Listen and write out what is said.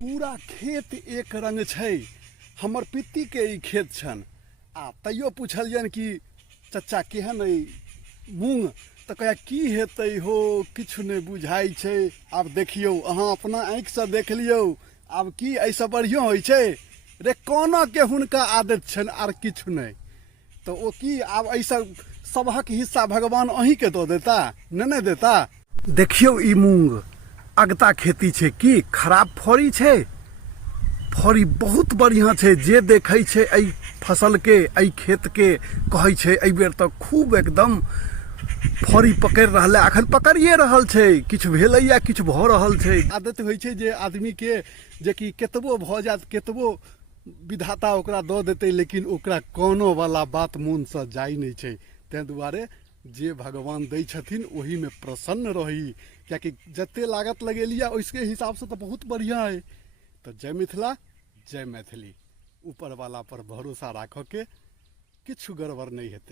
पूरा खेत एक रंग छै। हमर पित्ती के ई खेत छन। आ तैयो पूछलियन कि चचा केहन अइ मूंग, तऽ कहे की हेतै हो, किछु नहि बुझाइ छै। आब देखियौ, अहाँ अपना आँखिसँ देख लियौ, आब की एहिसँ बढ़िआँ होइ छै रे? कोना के हुनका आदत छनि आर किछु नहि। तऽ ओ की आब एहिसँ सबहक हिस्सा भगवान अहीँके दऽ देता? नहि देता। देखियौ ई मूंग अगता खेती छै, की खराब फड़ी छै? फड़ी बहुत बढ़िया छै। जे देखै छै एहि फसल के, एहि खेत के, कहै छै एहि बेर तऽ खूब एकदम फड़ी पकड़ि रहल है। अखन पकड़िए रहल छै, किछु भेलैया, किछु भऽ रहल छै। आदत होइ छै जे आदमी के जे कि केतबो भऽ जायत, केतबो विधाता ओकरा दऽ देतै, लेकिन ओकरा कोनो वाला बात मोनसँ जाइ नहि छै। ताहि दुआरे जे भगवान दै छथिन ओहीमे प्रसन्न रही। किएकि जते लागत लगेलिए ओहिके हिसाबसँ तऽ बहुत बढ़िआँ अइ। तऽ जय मिथिला, जय मैथिली। ऊपर वाला पर भरोसा राखऽ के, किछु गड़बड़ नहीं हेतै।